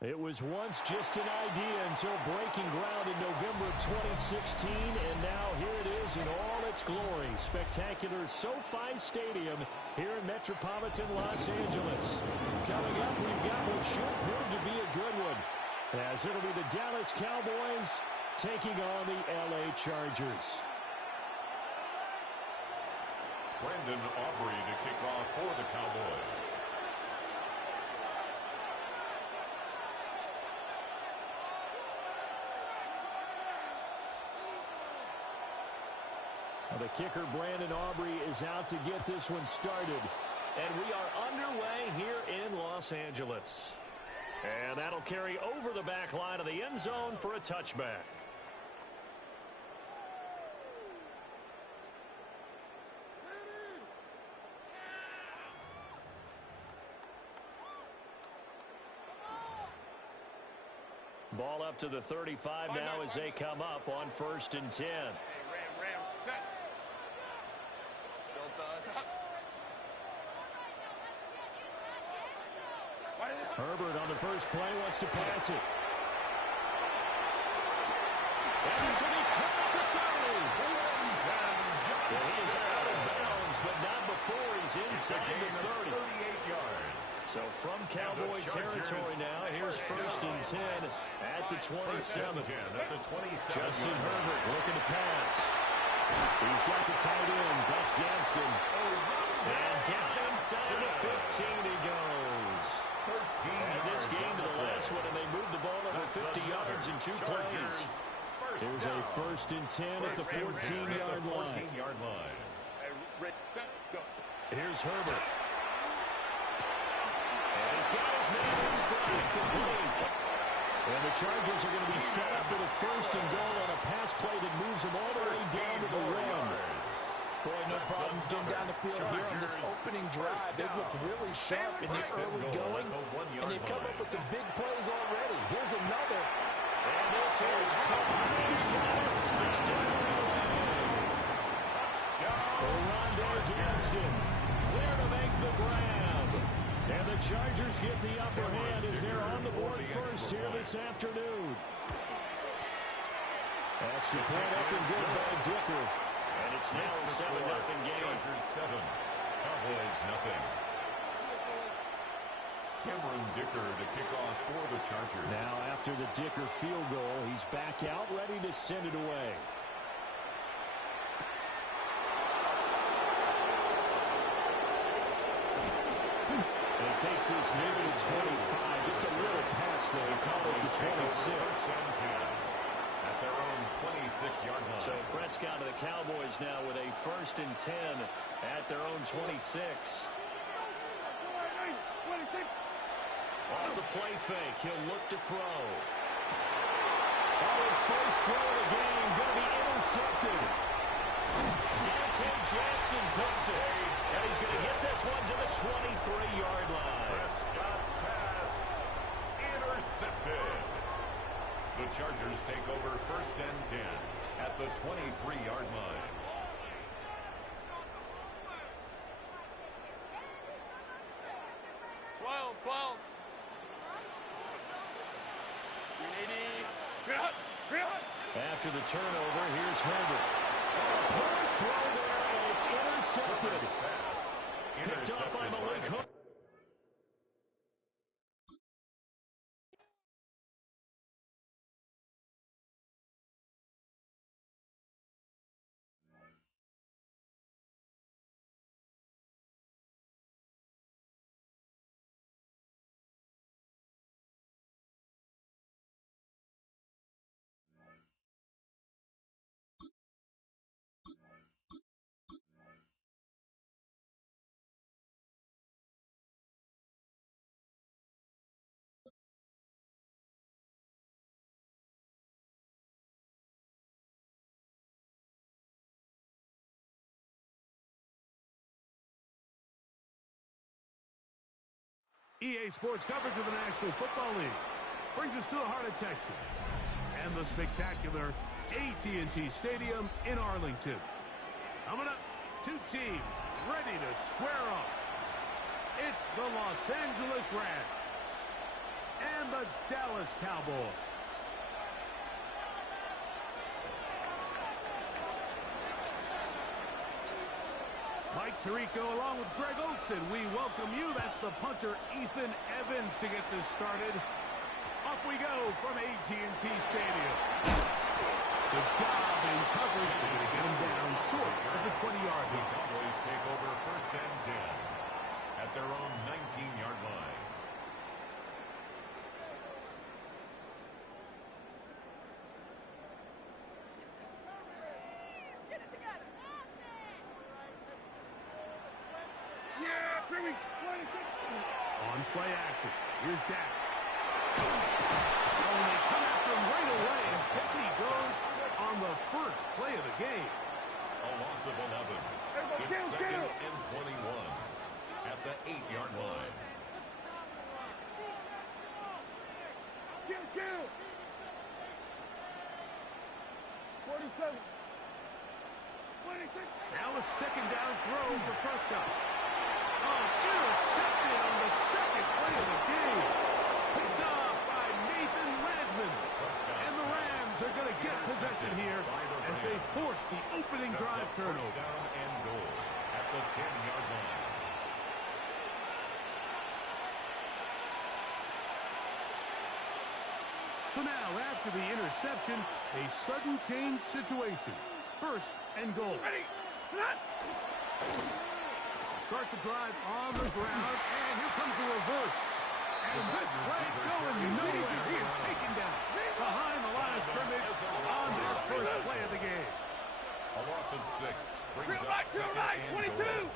It was once just an idea until breaking ground in November of 2016, and now here it is in all its glory. Spectacular SoFi Stadium here in metropolitan Los Angeles. Coming up, we've got what should prove to be a good one, as it'll be the Dallas Cowboys taking on the LA Chargers. Brandon Aubrey to kick off for the Cowboys. The kicker, Brandon Aubrey, is out to get this one started. And we are underway here in Los Angeles. And that'll carry over the back line of the end zone for a touchback. Ball up to the 35 now as they come up on 1st and 10. Herbert on the first play wants to pass it. And he's going to be caught at the 30. Well, he is out of bounds, but not before he's inside the 30. 38 yards. So from Cowboy territory now, here's 1st and 10 at the 27. Justin Herbert looking to pass. He's got the tight end. That's Gadsden. And down inside the 15 he goes. And this game to the last one, and they moved the ball over 50 yards in 2 plays. Here's a 1st and 10 at the 14-yard line. Here's Herbert. And he's got his man in stride complete. And the Chargers are going to be set up with a 1st and goal on a pass play that moves them all the way down to the rim. Boy, no problems getting down the field here on this opening drive. They've looked really sharp in the early going, and they've come up with some big plays already. Here's another. And this is He's got a touchdown. Rondé Gadsden there to make the grab. And the Chargers get the upper hand as they're on the board first here this afternoon. Extra point up and good by Dicker. And it's now a 7-0 game. Chargers 7, Cowboys nothing. Cameron Dicker to kick off for the Chargers. Now after the Dicker field goal, he's back out ready to send it away. And he takes this near to 25. Just a little pass there. Call it the 26. At their own 26-yard line. So Prescott to the Cowboys now with a 1st and 10 at their own 26. Off the play fake, he'll look to throw. His first throw of the game going to be intercepted. Dante Jackson picks it, and he's going to get this one to the 23-yard line. Prescott's pass intercepted. The Chargers take over 1st and 10 at the 23-yard line. After the turnover, here's Herbert. Poor throw there, and it's intercepted. Picked up by Malik Hook. EA Sports coverage of the National Football League brings us to the heart of Texas and the spectacular AT&T Stadium in Arlington. Coming up, 2 teams ready to square off. It's the Los Angeles Rams and the Dallas Cowboys. Mike Tirico along with Greg Olson. We welcome you. That's the punter, Ethan Evans, to get this started. Off we go from AT&T Stadium. Good job in coverage. They're going to get him down short of the 20-yard line. The Cowboys take over first and 10 at their own 19-yard line. On play action. Here's Dak. And they come after him right away as Pickney goes on the first play of the game. A loss of 11. It's second and 21 at the 8-yard line. Now a second down throw for Prescott. Oh, intercepted on the second play of the game. Picked off by Nathan Redmond. And the Rams are going to get possession here as they force the opening drive turnover. First down and goal at the 10-yard line. So now, after the interception, a sudden change situation. First and goal. Ready. Start the drive on the ground, and here comes a reverse. And this play going nowhere. He is taken down behind the line of scrimmage on their first play of the game. A loss of 6 brings up second and goal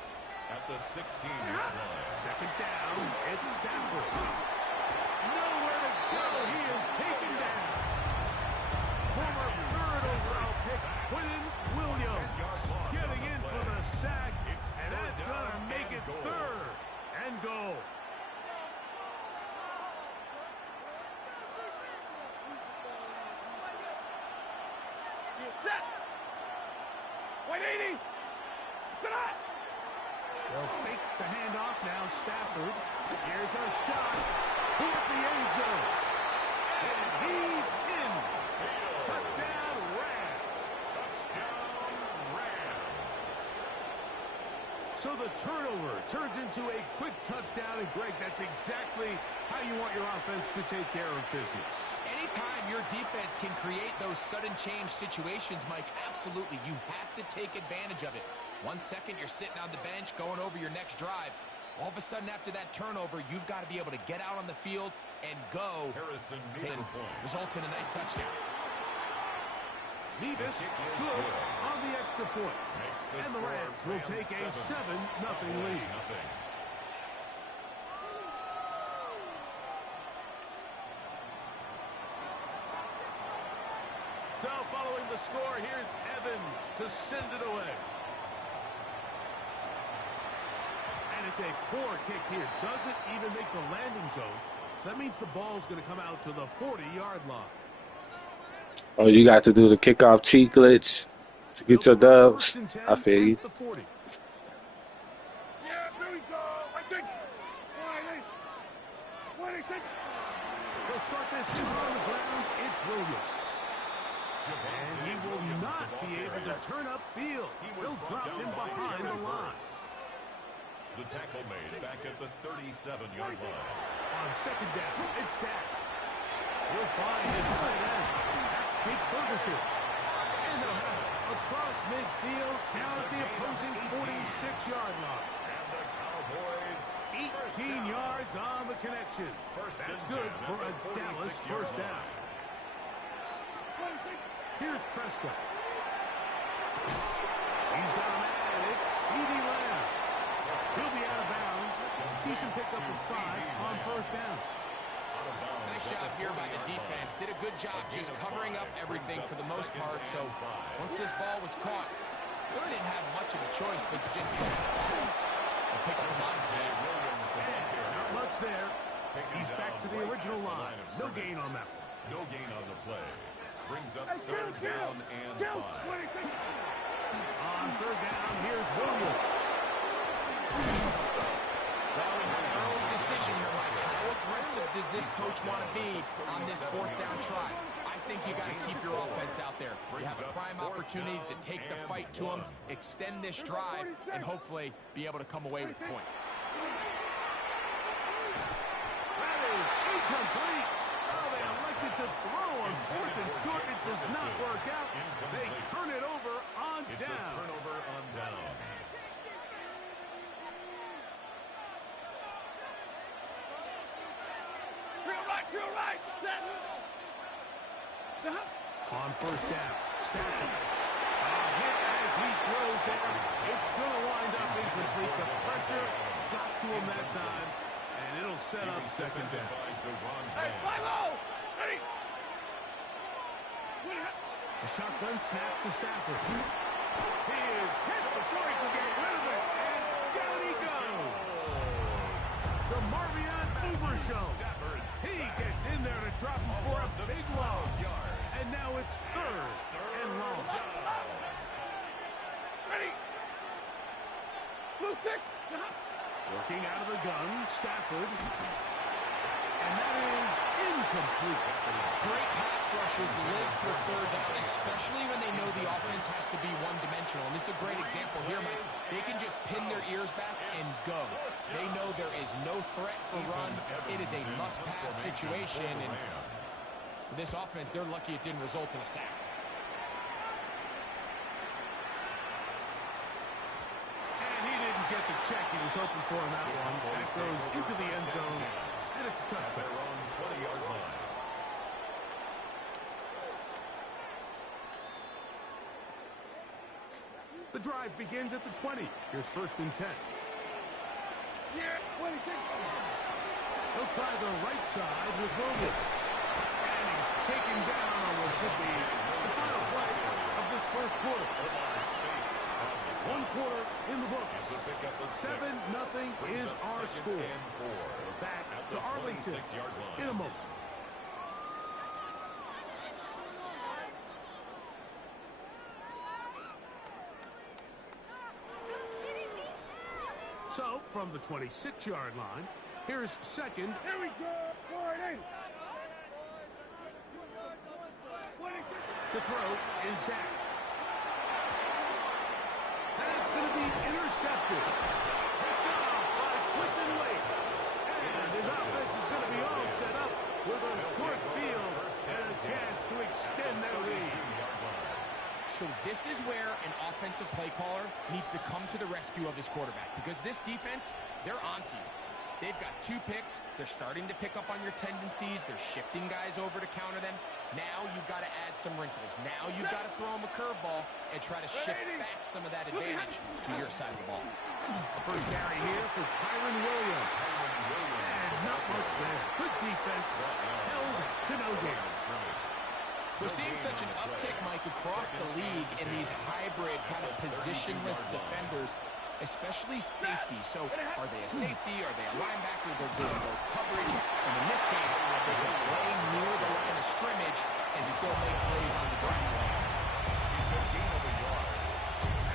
at the 16-yard line. Second down, it's Stafford. Nowhere to go. He is taken down. Former third overall pick, Quentin Williams, getting in for the sack, and that's going to make it third and goal. They'll fake the handoff now. Stafford. Here's a shot toward the end zone. And he's in. Touchdown, Rams. Touchdown, Rams. So the turnover turns into a quick touchdown. And, Greg, that's exactly how you want your offense to take care of business. Anytime your defense can create those sudden change situations, Mike, absolutely, you have to take advantage of it. 1 second, you're sitting on the bench going over your next drive. All of a sudden, after that turnover, you've got to be able to get out on the field and go. Harrison Results in a nice touchdown. Nevis, good on the extra point. And the Rams will take a 7-0 lead. So following the score, here's Evans to send it away. And it's a poor kick here. Doesn't even make the landing zone. So that means the ball's going to come out to the 40-yard line. Oh, you got to do the kickoff cheat glitch to get your dubs. I feel you. The 40. Yeah, there we go. I think. They'll start this on the ground. It's Williams. And he will not be able to turn upfield. They'll drop him behind the line. The tackle made back at the 37-yard line. On second down, it's Dak. He'll find his tight end. That's Pete Ferguson. And they'll have it across midfield, down at the opposing 46-yard line. And the Cowboys 18 yards on the connection. That's good for a Dallas first down. Here's Prescott. He's got a man. It's CeeDee Lamb. He'll be out of bounds. Decent pickup of 5 on first down. Nice job here by the defense. Did a good job just covering up everything for the most part. So once this ball was caught, really didn't have much of a choice but to just get balance. The picture reminds me of Williams. Not much there. He's back to the original line. No gain on that one. No gain on the play. Brings up third down and 5. On third down, here's Williams. Well, we had an early decision here, Mike. How aggressive does this coach want to be on this 4th down try? I think you got to keep your offense out there. You have a prime opportunity to take the fight to them, extend this drive, and hopefully be able to come away with points. That is incomplete. Oh, they elected to throw on 4th and short. It does not work out. They turn it over on down. It's a turnover on down. On 1st down, Stafford. A hit as he throws down. It's going to wind up incomplete. The pressure got to him that time, and it'll set up 2nd down. Hey, fly low! Ready? A shotgun snap to Stafford. He is hit before he can get rid of it, and down he goes. The Marvion Overshow. He gets in there to drop him for a big loss. And now it's 3rd and long. Ready? Blue 6. Working out of the gun, Stafford. And that is incomplete. Great pass rushes live for 3rd down, especially when they know the offense has to be one-dimensional. And this is a great example here, Mike. They can just pin their ears back and go. They know there is no threat for run. It is a must-pass situation. And for this offense, they're lucky it didn't result in a sack. And he didn't get the check he was hoping for in that one. That goes into the end zone, and it's a touchback. Their own 20-yard line. The drive begins at the 20. Here's 1st and 10. Yeah, what do you think? He'll try the right side with Williams. And he's taken down on what should be the final play of this 1st quarter. 1 quarter in the books. 7-0 is our score. We're back to Arlington in a moment. So, from the 26-yard line, here's 2nd. Here we go. Gordon. To throw is down. And it's going to be intercepted. Picked off by Quinton Wake. And his offense is going to be all set up with a short field and a chance to extend their lead. So this is where an offensive play caller needs to come to the rescue of his quarterback, because this defense, they're onto you. They've got 2 picks. They're starting to pick up on your tendencies. They're shifting guys over to counter them. Now you've got to add some wrinkles. Now you've got to throw them a curveball and try to shift back some of that advantage to your side of the ball. First carry here for Kyron Williams. And not much there. Good defense. Held to no gain. We're seeing such an uptick, Mike, across the league in these hybrid kind of positionless defenders, especially safety. So are they a safety? Are they a linebacker? They're doing both coverage. And in this case, they can play near the line of scrimmage and still make plays on the ground. It's a gain of a yard.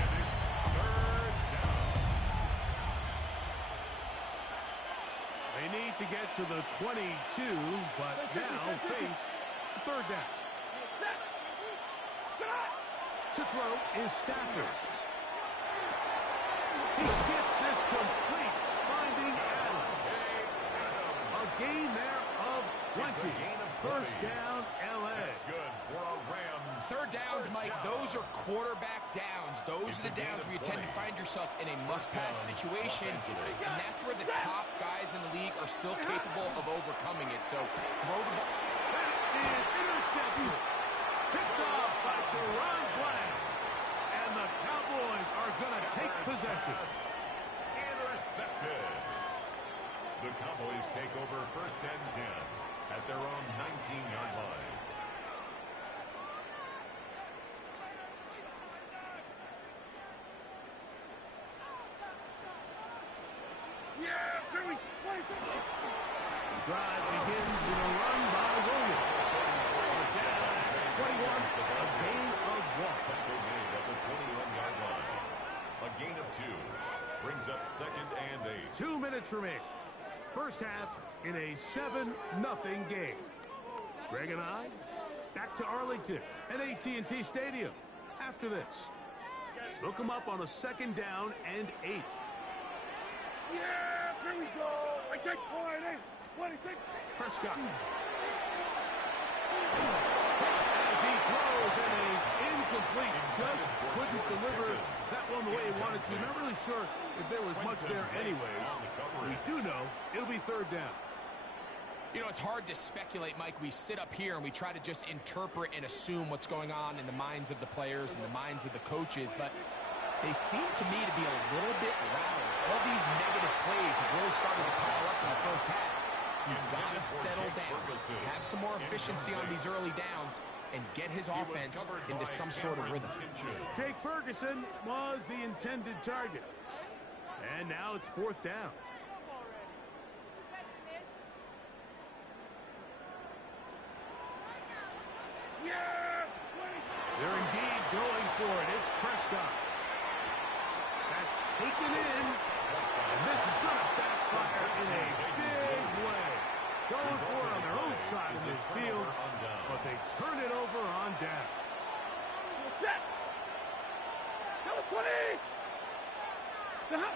And it's 3rd down. They need to get to the 22, but now face 3rd down. To throw is Stafford. He gets this complete, finding Adams. A gain there of 20. 1st down, L.A. That's good for a Rams. 3rd downs, Mike, those are quarterback downs. Those are the downs where you tend to find yourself in a must-pass situation, and that's where the top guys in the league are still capable of overcoming it. So throw the ball. That is intercepted. Picked off by Deron Bland. And the Cowboys are going to take possession. Intercepted. The Cowboys take over 1st and 10 at their own 19-yard line. Yeah, Billy. Drive begins with a run by Williams. Down at 21, a gain of 1. Tackle made at the 21-yard line. A gain of 2 brings up 2nd and 8. 2 minutes remaining. First half in a 7-0 game. Greg and I back to Arlington at AT&T Stadium after this. Look them up on a 2nd down and 8. Yeah, here we go. I take wide 8. What do you think? Prescott. As he throws and is incomplete. Just couldn't deliver that one the way he wanted to. Not really sure if there was much there anyways. We do know it'll be 3rd down. You know, it's hard to speculate, Mike. We sit up here and we try to just interpret and assume what's going on in the minds of the players and the minds of the coaches, but they seem to me to be a little bit rattled. All these negative plays have really started to pile up in the first half. He's got to settle down, have some more efficiency on these early downs, and get his offense into some sort of rhythm. Jake Ferguson was the intended target. And now it's 4th down. Yes! They're indeed going for it. It's Prescott. That's taken in. And this is going to backfire in a big way. Going for it on their own side of midfield, but they turn it over on down. What's that? Number 20! Stop!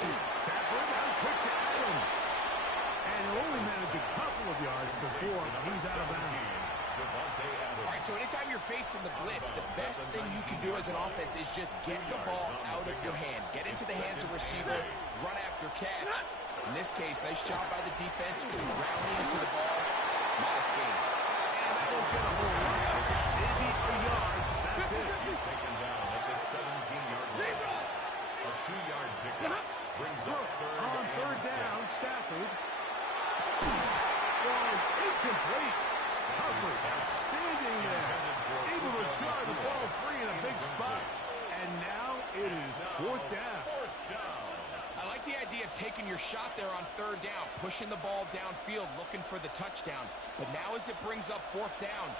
Stafford out quick to Adams. And he'll only manage a couple of yards before he's out of bounds. All right, so anytime you're facing the blitz, the best thing you can do as an offense is just get the ball out of your hand. Get into the hands of receiver, run after catch. In this case, nice job by the defense, rounding into the ball. Nice game. And that won't get a whole lot. Maybe a yard. That's it. He's taken down at the 17-yard line. A 2-yard pickup brings up On 3rd down, Stafford. Was incomplete. Hubbard outstanding there. Able to jar the ball free in a big spot. And now it is 4th down. I like the idea of taking your shot there on 3rd down, pushing the ball downfield, looking for the touchdown. But now as it brings up 4th down,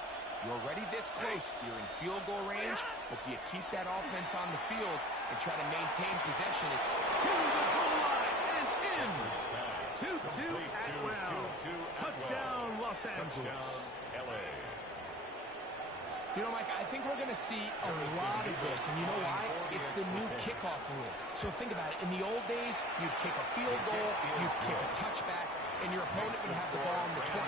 you're already this close. You're in field goal range, but do you keep that offense on the field and try to maintain possession? To the goal line and in. 2-2 Atwell. Touchdown, Los Angeles. You know, Mike, I think we're going to see a lot of this, and you know why? It's the new kickoff rule. So think about it. In the old days, you'd kick a field goal, you'd kick a touchback, and your opponent would have the ball on the 20.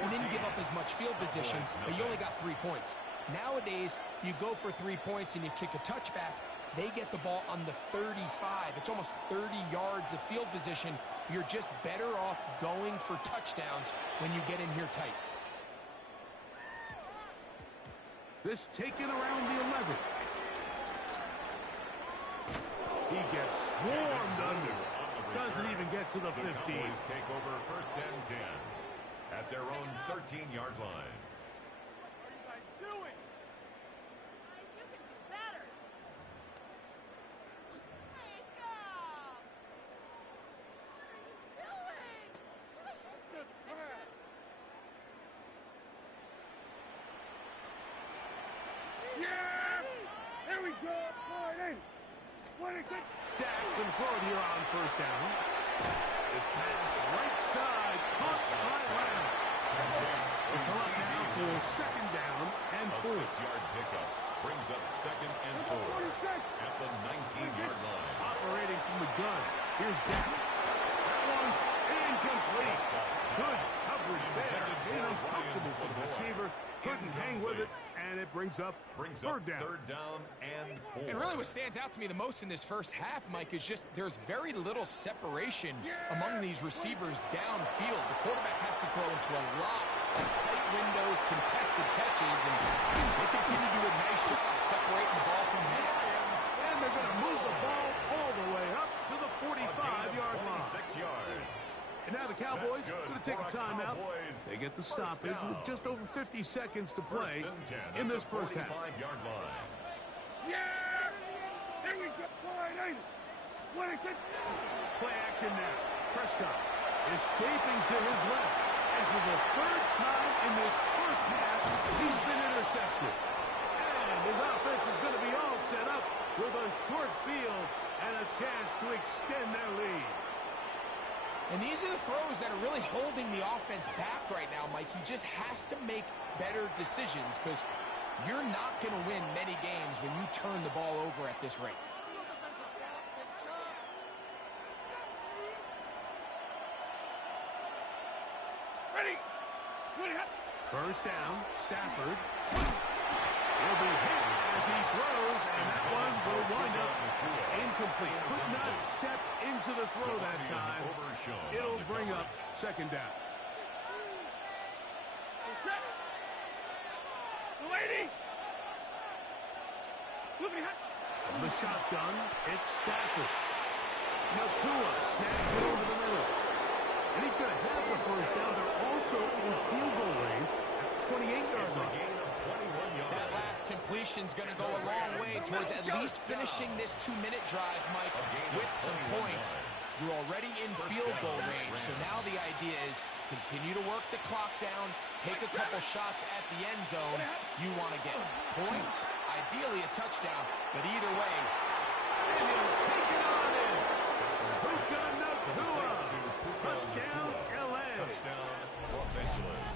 You didn't give up as much field position, but you only got 3 points. Nowadays, you go for 3 points and you kick a touchback, they get the ball on the 35. It's almost 30 yards of field position. You're just better off going for touchdowns when you get in here tight. This taken around the 11. He gets swarmed under. Doesn't even get to the 15. Cowboys take over 1st and 10 at their own 13-yard line. What are you guys doing? You can do better. Wake up! What are you doing? This crap. Yeah! There we go. Wide 8. What do you think? Dak can throw it here on 1st down. This pass right side caught by Lance. We'll come up now for 2nd down and A 4. 6-yard pickup brings up 2nd and 4 at the 19-yard line. Operating from the gun. Here's Dak. That one's incomplete. Good coverage there. Being uncomfortable for the receiver. Couldn't hang with it, and it brings up 3rd down. 3rd down and 4. And really what stands out to me the most in this first half, Mike, is just there's very little separation among these receivers downfield. The quarterback has to throw into a lot of tight windows, contested catches, and they continue to do a nice job separating the ball from the man. And they're going to move the ball all the way up to the 45-yard line. 6 yards. And now the Cowboys That's good going to take a for our timeout. Cowboys. They get the First stoppage down. with just over 50 seconds to 1st play and 10 in at this the first half. 45-yard line. Yeah! There we go. Wide 8. What do you think? Play action now. Prescott escaping to his left. And for the 3rd time in this first half, he's been intercepted. And his offense is going to be all set up with a short field and a chance to extend their lead. holding the offense back right now, Mike. He just has to make better decisions because you're not going to win many games when you turn the ball over at this rate. Ready. First down, Stafford. Will be hit as he throws, and that one will wind up incomplete. Could not step into the throw that time. It'll bring up second down. From the shotgun, it's Stafford. Nakua snags it over the middle. And he's going to have the first down. They're also in field goal range at the 28-yard line. That last completion's going to go a long way towards at least finishing this 2-minute drive, Mike, with some points. You're already in field goal range, so now the idea is continue to work the clock down, take a couple shots at the end zone. You want to get points, ideally a touchdown, but either way. And he'll take it on in. Puka Nakua. Touchdown, L.A. Touchdown, Los Angeles.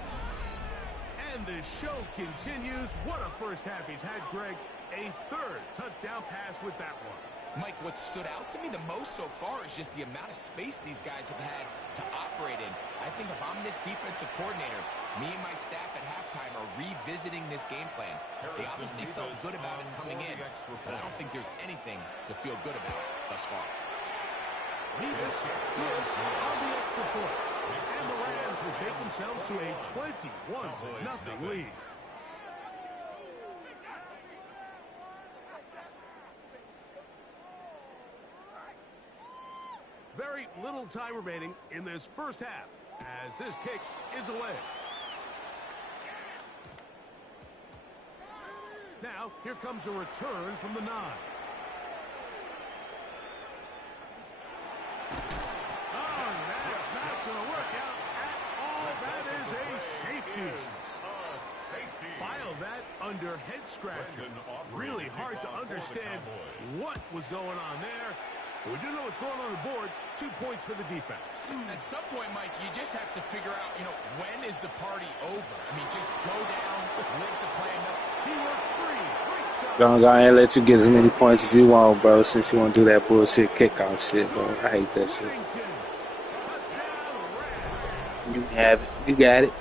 And the show continues. What a first half he's had, Greg. A third touchdown pass with that one. Mike, what stood out to me the most so far is just the amount of space these guys have had to operate in. I think if I'm this defensive coordinator, me and my staff at halftime are revisiting this game plan. They obviously felt good about it coming in, but I don't think there's anything to feel good about thus far. Nevis good on the extra point. And the Rams will take themselves to a 21-0 lead. Very little time remaining in this first half as this kick is away. Now, here comes a return from the 9. Oh, that's not going to work out at all. That is a safety. File that under head scratcher. Really hard to understand what was going on there. We do know what's going on the board. 2 points for the defense. At some point, Mike, you just have to figure out, when is the party over? I mean, just go down, live the play. He works free. Gonna go ahead and let you get as many points as you want, bro, since you want to do that bullshit kickoff shit, bro. I hate that shit. You have it. You got it.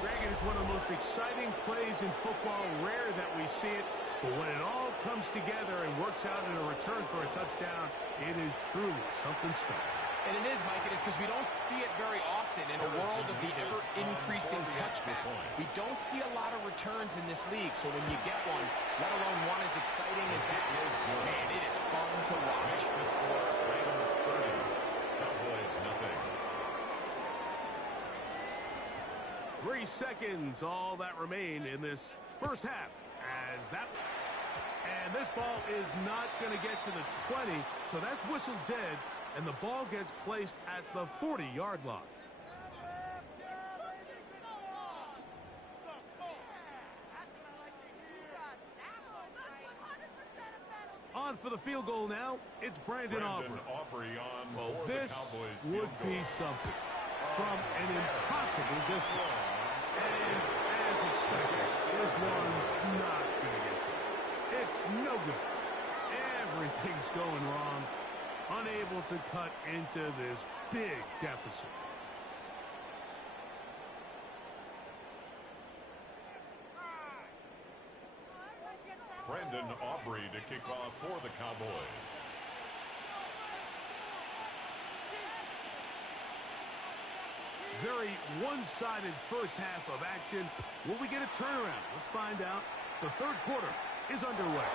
Greg, it is one of the most exciting plays in football. Rare that we see it. But when it all comes together and works out in a return for a touchdown, it is truly something special. And it is, Mike, it is because we don't see it very often in a world of the ever-increasing touchback. We don't see a lot of returns in this league, so when you get one, let alone one as exciting as that, man, it is fun to watch. The score, Rams 30, Cowboys nothing. 3 seconds, all that remain in this first half. And this ball is not going to get to the 20, so that's whistled dead, and the ball gets placed at the 40-yard line. On for the field goal now, it's Brandon Aubrey. Well, this would be something from an impossible distance. And as expected, this one's not going to get there. It's no good. Everything's going wrong. Unable to cut into this big deficit. Brandon Aubrey to kick off for the Cowboys. Very one-sided first half of action. Will we get a turnaround? Let's find out. The third quarter is underway.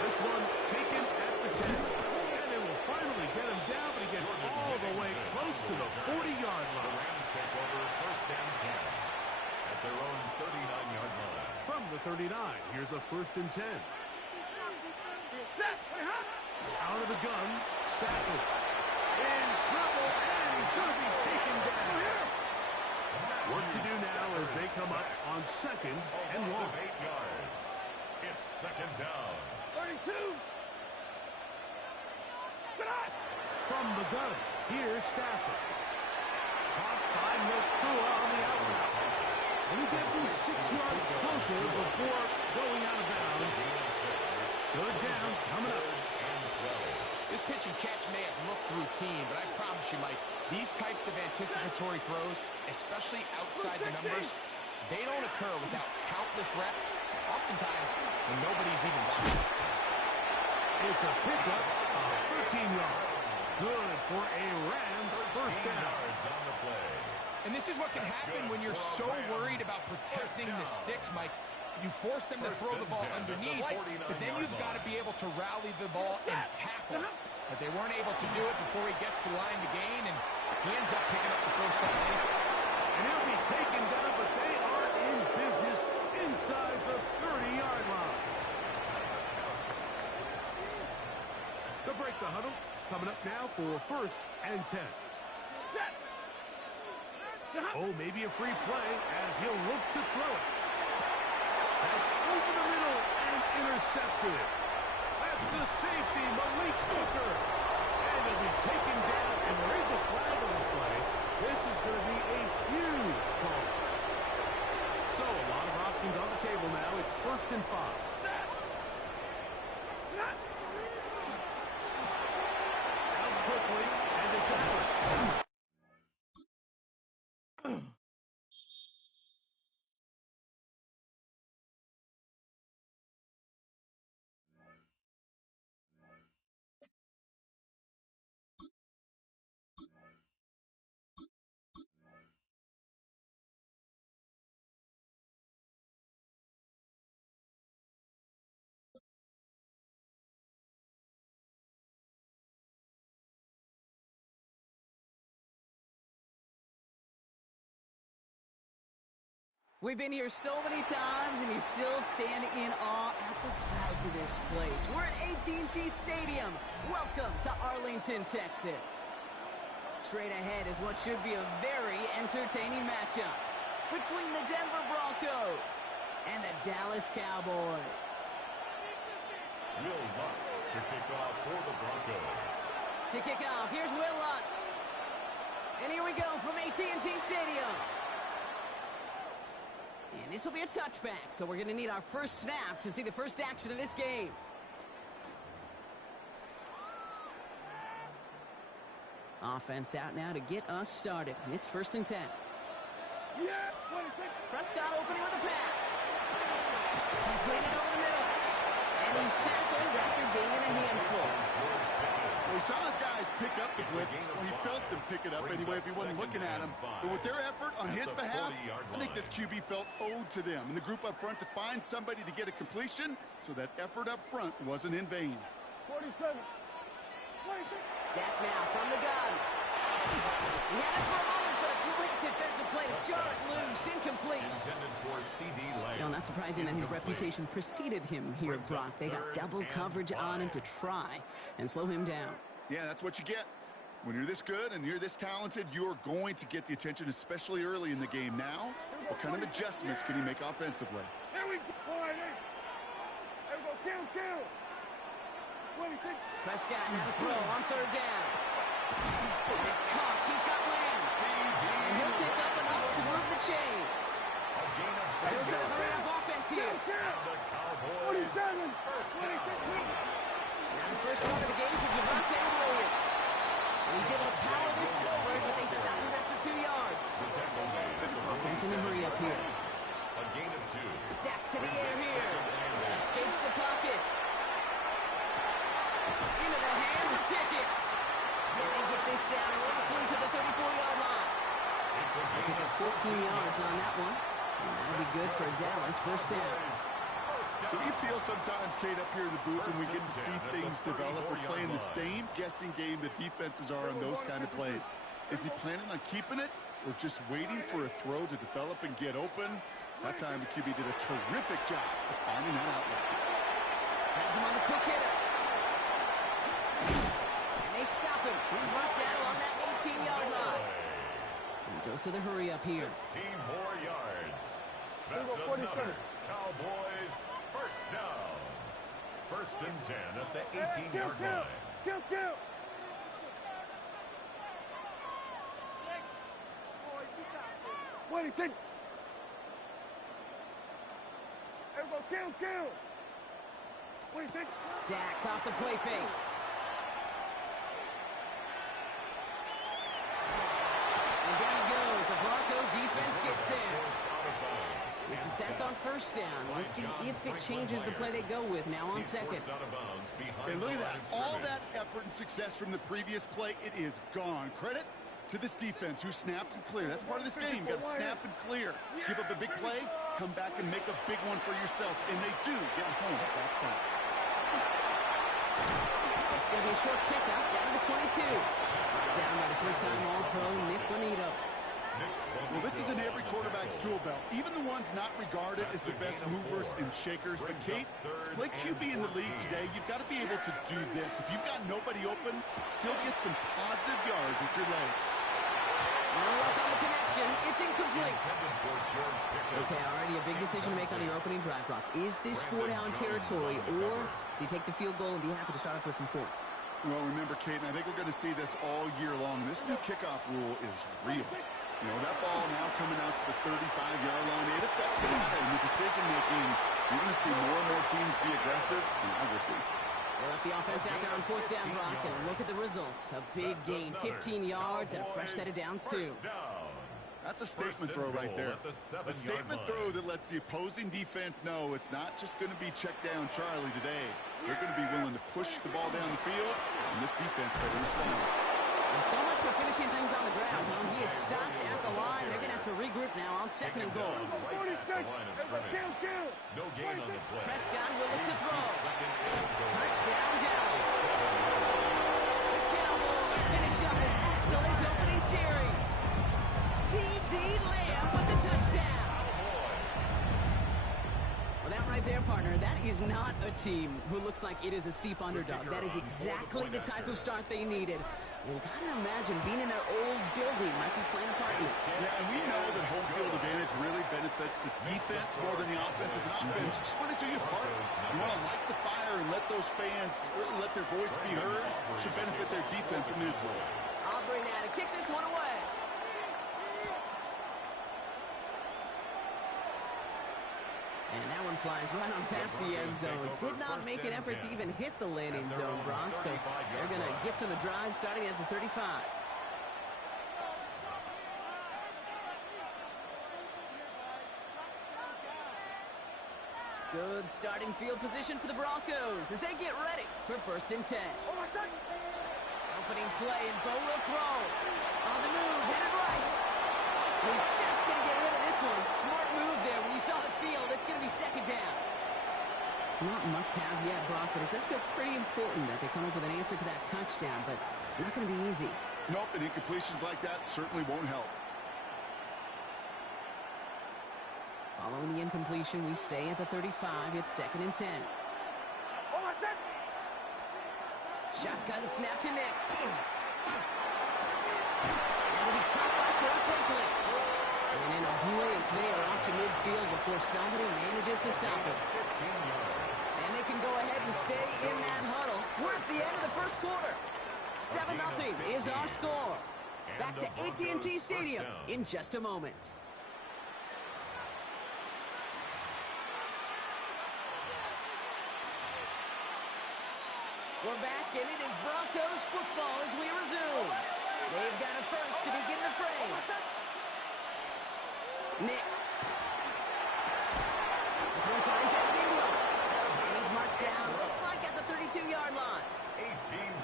This one taken at the 10. And they will finally get him down, but he gets all the way close to the 40-yard line. The Rams take over first and 10 at their own 39-yard line. From the 39, here's a first and 10. Out of the gun, Stafford. In trouble, and he's going to be taken down. Work to do now as they come up on second and 1. 8 yards. It's second down. 32. From the gun, here's Stafford. caught by Nakua on the outlet. And he gets him 6 yards closer before going out of bounds. Third down coming up. This pitch and catch may have looked routine, but I promise you, Mike, these types of anticipatory throws, especially outside the numbers, they don't occur without countless reps, oftentimes when nobody's even watching. It's a pickup of 13 yards. Good for a Rams first down. On the play. And this is what can happen when you're so worried about protecting the sticks, Mike. You force them to throw the ball underneath, but then you've got to be able to rally the ball and tackle. But they weren't able to do it before he gets the line to gain, and he ends up picking up the first down. And he'll be taken down, but they are in business inside the 30-yard line. To break the huddle, coming up now for first and 10. Oh, maybe a free play as he'll look to throw it. That's over the middle and intercepted. That's the safety, Malik Booker. And he'll be taken down, and there is a flag on the play. This is going to be a huge call. So, a lot of options on the table now. It's first and 5. Out quickly, and it's out. We've been here so many times, and you still stand in awe at the size of this place. We're at AT&T Stadium. Welcome to Arlington, Texas. Straight ahead is what should be a very entertaining matchup between the Denver Broncos and the Dallas Cowboys. Will Lutz to kick off for the Broncos. To kick off, here's Will Lutz. And here we go from AT&T Stadium. And this will be a touchback, so we're going to need our first snap to see the first action of this game. Offense out now to get us started. It's first and 10. Prescott opening with a pass. Completed over the middle. And he's tackled after gaining a handful. Well, he saw his guys pick up the blitz. Well, he felt them pick it up anyway if he wasn't looking at him. But with their effort on his behalf, I think this QB felt owed to them and the group up front to find somebody to get a completion, so that effort up front wasn't in vain. 47. Dak now from the gun. He had it for a moment, but a great defensive play to jar it loose. Incomplete. Intended for CD Lamb. Well, not surprising that his reputation preceded him here, Brock. They got double coverage on him to try and slow him down. Yeah, that's what you get. When you're this good and you're this talented, you're going to get the attention, especially early in the game. Now, what kind of adjustments can he make offensively? There we go. There we go. Kill. 26. Prescott now to throw on third down. It's caught. He's got Lamb. And he'll pick up enough to move the chains. Goes to the hurry-up offense here. Kill. 47. 26. Now the first run of the game for Javonte Williams. And he's able to power this forward, but they stop him after 2 yards. Offense in a hurry-up here. A gain of 2. Dak to the air here. Escapes the pocket. Into the hands of Pickett. And they get this down roughly to the 34-yard line. They pick up 14 yards on that one. And that'll be good for Dallas. First down. Do you feel sometimes, Kate, up here in the booth when we get to see things develop? We're playing the same guessing game the defenses are on those kind of plays. Is he planning on keeping it or just waiting for a throw to develop and get open? That time the QB did a terrific job of finding that outlet. Has him on the quick hitter. And they stop him. He's marked down on that 18-yard line. And goes to the hurry up here. 16 more yards. That's another Cowboys first down. First and 10 at the 18-yard line. Kill. 22. Everybody kill. 22. Dak off the play fake. And down he goes. The Bronco defense gets there. It's a sack on first down. We'll see if it changes the play they go with now on second. And look at that. All that effort and success from the previous play, it is gone. Credit to this defense who snapped and cleared. That's part of this game. You got to snap and clear. Give up a big play, come back and make a big one for yourself. And they do get home at that side. It's going to be a short pickup down to the 22. Brought down by the first-time All-Pro Nick Bonito. Well, this is in every quarterback's tool belt. Even the ones not regarded as the best movers and shakers. But, Kate, to play QB in the league today, you've got to be able to do this. If you've got nobody open, still get some positive yards with your legs. No luck on the connection. It's incomplete. Okay, already a big decision to make on your opening drive, Brock. Is this four-down territory, or do you take the field goal and be happy to start off with some points? Well, remember, Kate, and I think we're going to see this all year long. This new kickoff rule is real. You know, that ball now coming out to the 35-yard line, it affects a lot in the decision-making. You're going to see more and more teams be aggressive, and I would be. They left the offense out there on fourth down, Brock, and look at the results. A big gain, 15 yards, and a fresh set of downs, too. That's a statement throw right there. A statement throw that lets the opposing defense know it's not just going to be check down Charlie today. They're going to be willing to push the ball down the field, and this defense better respond. Well, so much for finishing things on the ground. Well, he is stopped at the line. They're going to have to regroup now on second and goal. No gain on the play. Prescott will look to throw. Touchdown, Dallas. The Cowboys finish up an excellent opening series. C.D. Lamb with the touchdown. Well, that right there, partner, that is not a team who looks like it is a steep underdog. That is exactly the type of start they needed. And gotta imagine being in their old building might be playing a part in it. Yeah, and we know that home field advantage really benefits the defense more than the offense. As an offense, you just want to do your part. You want to light the fire and let those fans really let their voice be heard. Should benefit their defense immensely. Aubrey now to kick this one away. And that one flies right on past the end zone. Did not make an effort to even hit the landing zone, Brock. So they're going to gift him a drive starting at the 35. Good starting field position for the Broncos as they get ready for first and 10. Opening play, and Bo will throw. On the move, headed right. He's just going to get rid of this one. Smart move there. When you saw the field, it's going to be second down. Not must-have yet, Brock, but it does feel pretty important that they come up with an answer for that touchdown, but not going to be easy. Nope, and incompletions like that certainly won't help. Following the incompletion, we stay at the 35. It's second and 10. Shotgun snap to Nix. That'll be caught by Troy Franklin. And in a blink, they are off to midfield before somebody manages to stop it. And they can go ahead and stay in that huddle. We're at the end of the first quarter. 7-0 is our score. Back to AT&T Stadium in just a moment. We're back, and it is Broncos football as we resume. They've got it first to begin the frame. Nix. The throw finds Evan Ingram. And he's marked down, looks like at the 32-yard line.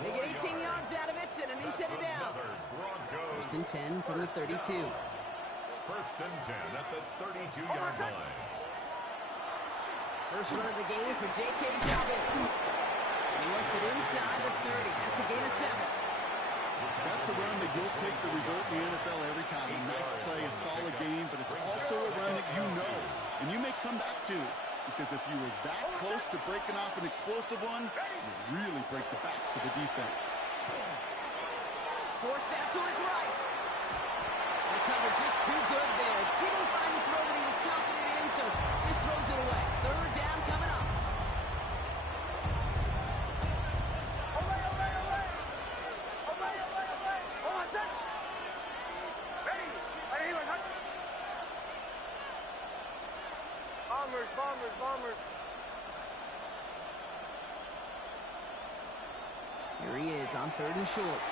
They get 18 yards out of it and a new set of downs. First and 10 from the 32. First and 10 at the 32-yard line. First run of the game for J.K. Dobbins. And he works it inside the 30. That's a gain of 7. That's a run that you'll take the result in the NFL every time. A nice play, a solid game, but it's also a run that you know, and you may come back to, because if you were that close to breaking off an explosive one, you really break the backs of the defense. Forced out to his right. The cover just too good there. Didn't find the throw that he was confident in, so just throws it away. Third down coming up. Bombers, bombers, bombers. Here he is on 3rd and short.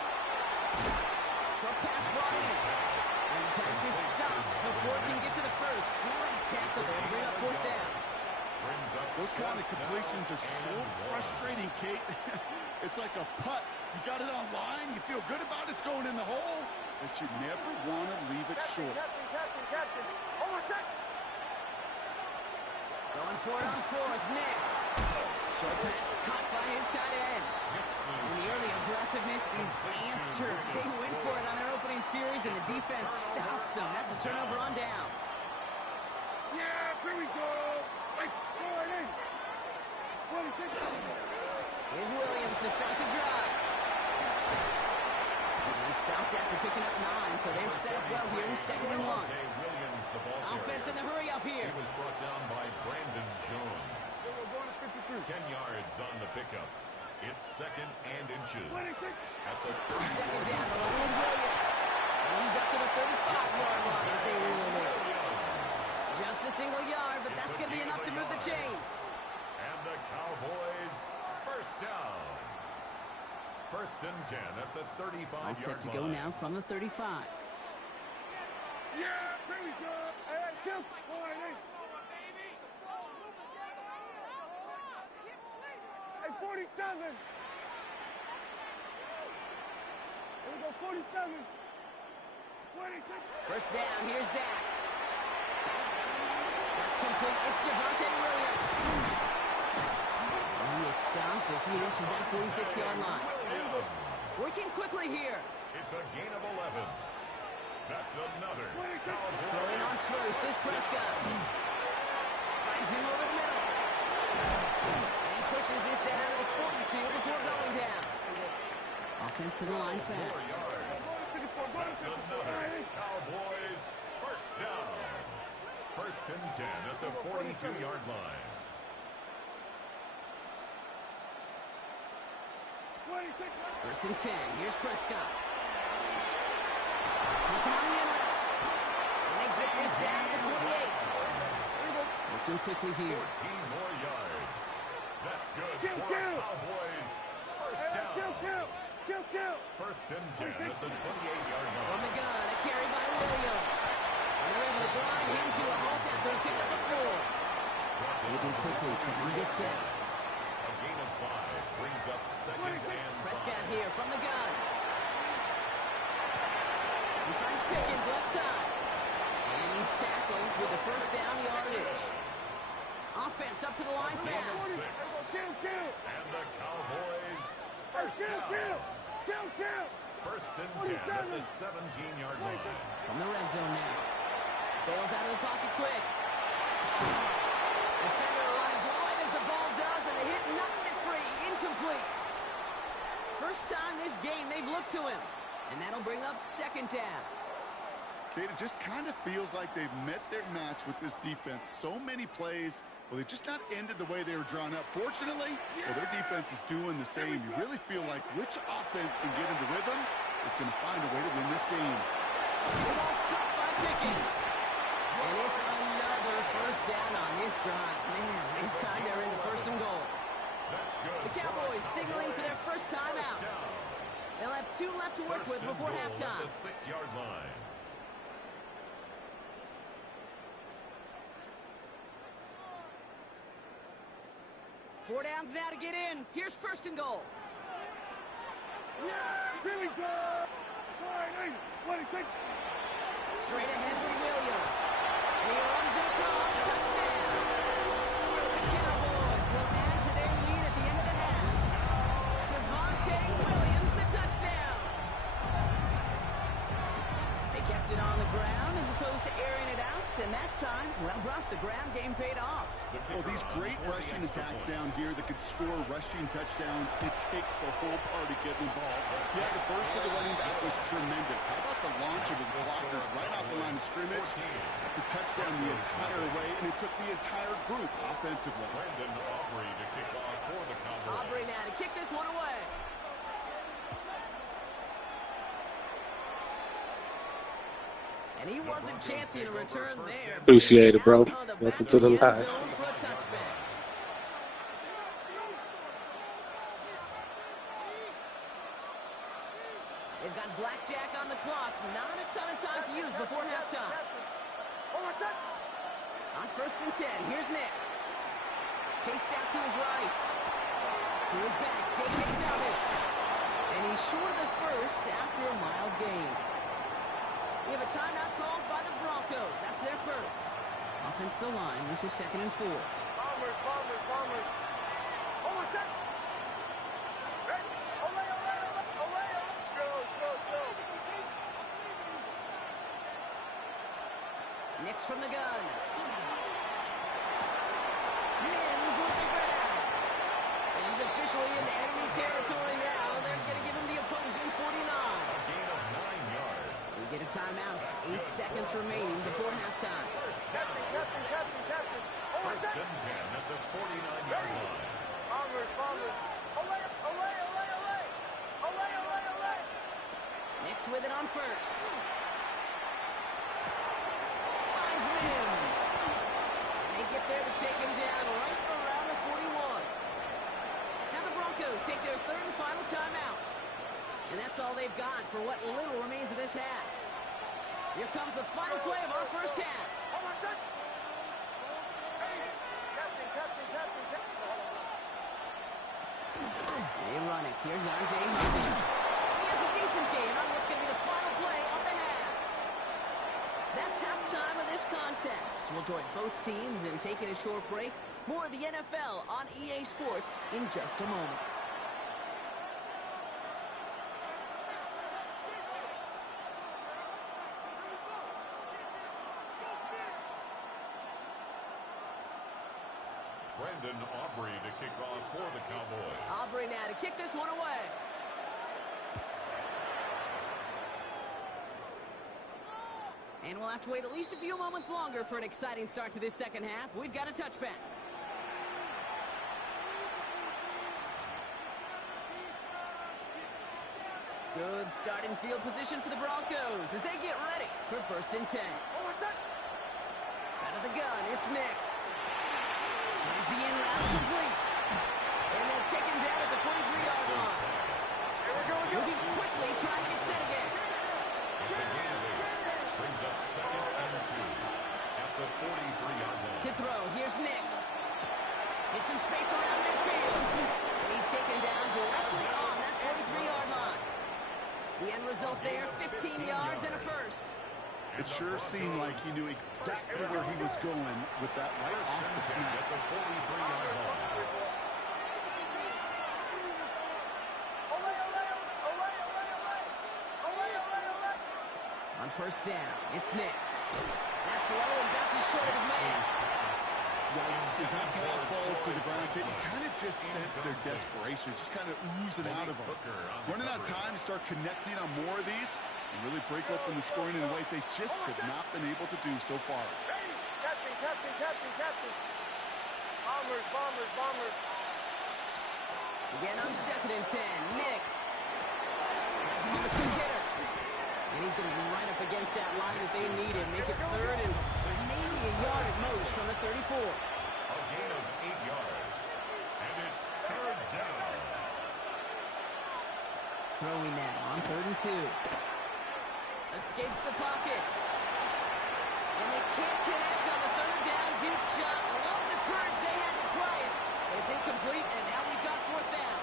Short pass brought in. And the pass is stopped before it can get to the first. Great tackle there to bring up 4th down. Those kind of completions are so frustrating, Kate. It's like a putt. You got it on line, you feel good about it, it's going in the hole, but you never want to leave it short. Captain. Over set. Going for it on 4th. Next. Short pass caught by his tight end. And the early aggressiveness is answered. They went for it on their opening series, and the defense stops them. That's a turnover on downs. Yeah, here we go. Right, forward in. 26. Here's Williams to start the drive. And he stopped after picking up 9, so they're set up well here. 2nd and 1. Offense in the hurry up here. He was brought down by Brandon Jones. 10 yards on the pickup. It's 2nd and inches. At the 2nd down, along with Williams. And he's up to the 35-yard line as they reel it in. Just a single yard, but that's going to be enough to move the chains. And the Cowboys first down. 1st and 10 at the 35-yard line. All set to go now from the 35. Yeah, here we go. And 2. Forward in. And 47. Here we go, 47. 26. First down, here's Dak. That's complete. It's Javonte Williams. And he is stopped as he reaches that 46-yard line. Working quickly here. It's a gain of 11. That's another. Throwing on first is Prescott. Finds him over the middle. And he pushes this down to the 42 before going down. Offense to the line fast. That's another. Cowboys first down. 1st and 10 at the 42-yard line. 1st and 10. Here's Prescott. It's on the inlet. And they get this down to the 28. Looking quickly here. 14 more yards. That's good Kill. for Cowboys. First down. Kill. 1st and 10 at the 28-yard line. From the gun, a carry by Williams. And they're able to grind him to a halt after a pickup of 4. Moving quickly, trying to get set. A gain of 5 brings up 2nd and 5. Prescott here from the gun. He finds Pickens left side. And he's tackled with the first down yardage. Offense up to the line fast. Kill. And the Cowboys first down. Kill. 1st and 10 at the 17-yard line. From the red zone now. Bails out of the pocket quick. Defender arrives wide as the ball does, and the hit knocks it free. Incomplete. First time this game they've looked to him. And that'll bring up 2nd down. Kate, it just kind of feels like they've met their match with this defense. So many plays, well, they just not ended the way they were drawn up. Fortunately, well, their defense is doing the same. You really feel like which offense can get into rhythm is going to find a way to win this game. The ball's caught by Pickens. And it's another first down on this drive. Man, this time they're into 1st and goal. That's good. The Cowboys signaling for their first time out. They'll have 2 left to work with before halftime. The 6-yard line. Four downs now to get in. Here's 1st and goal. Here we go. Forward in. 26. Straight ahead with Williams. And he runs it across. Touchdown. The Cowboys will add to their lead at the end of the half. Javonte Williams, the touchdown. They kept it on the ground as opposed to airing it out, and that time, well, Brock, the ground game paid off. Well, these great rushing attacks down here that could score rushing touchdowns, it takes the whole party getting involved. Yeah, the burst of the running back was tremendous. How about the launch of his blockers right off the line of scrimmage? That's a touchdown the entire way, and it took the entire group offensively. Brandon Aubrey to kick off for the Cowboys. Aubrey now to kick this one away. And he wasn't chancing a return there. Appreciate it, bro. Out of the Welcome back to of the end live. zone for a touchback. They've got blackjack on the clock. Not a ton of time to use before halftime. On 1st and 10, here's Nix. Chased out to his right. To his back, J.K. Dobbins. And he's short of the first after a mild gain. We have a timeout called by the Broncos. That's their first. Offensive line, this is 2nd and 4. Bombers. Hold on a second. Ready? Olay. Go. Nix from the gun. Mims with the grab. And he's officially in enemy territory now. They're going to give him the opposing 49. A gain of 9 yards. We get a timeout. 8 seconds remaining before halftime. Captain. First and 10 at the 49-yard line. Bombers. Olay. Nix with it on first. Finds Mims. And they get there to take him down right around the 41. Now the Broncos take their 3rd and final timeout. And that's all they've got for what little remains of this half. Here comes the final play of our first half. Hold on a second. Captain. They run it. Here's R.J. He has a decent gain on what's going to be the final play of the half. That's halftime of this contest. We'll join both teams in taking a short break. More of the NFL on EA Sports in just a moment. Brandon Aubrey to kick off for the Cowboys. Aubrey now to kick this one away. And we'll have to wait at least a few moments longer for an exciting start to this second half. We've got a touchback. Good starting field position for the Broncos as they get ready for 1st and 10. Out of the gun, it's Nix. Finds the in route complete. And they'll take him down at the 43-yard line. Moving quickly, trying to get set again. It's a gain of 8. Brings up 2nd and 2 at the 43-yard line. To throw, here's Nix. Gets some space around midfield. And he's taken down directly on that 43-yard line. The end result there, 15 yards and a first. It sure seemed like he knew exactly where he was going with that right off the snap. At the 43-yard line. On 1st down, it's Nix. That's low and bounces short of his man. Yikes, as that pass falls to the ground, you kind of just sense their desperation, just kind of oozing out of them. Running out of time to start connecting on more of these and really break open the scoring in a way they just have not been able to do so far. Captain. Bombers. Again on 2nd and 10, Nix. That's him on the quick hitter. And he's going to be right up against that line that they need and make it 3rd and maybe a yard at most from the 34. A gain of 8 yards. And it's 3rd down. Throwing now on 3rd and 2. Escapes the pocket. And they can't connect on the 3rd down deep shot. I love the courage they had to try it. It's incomplete, and now we've got 4th down.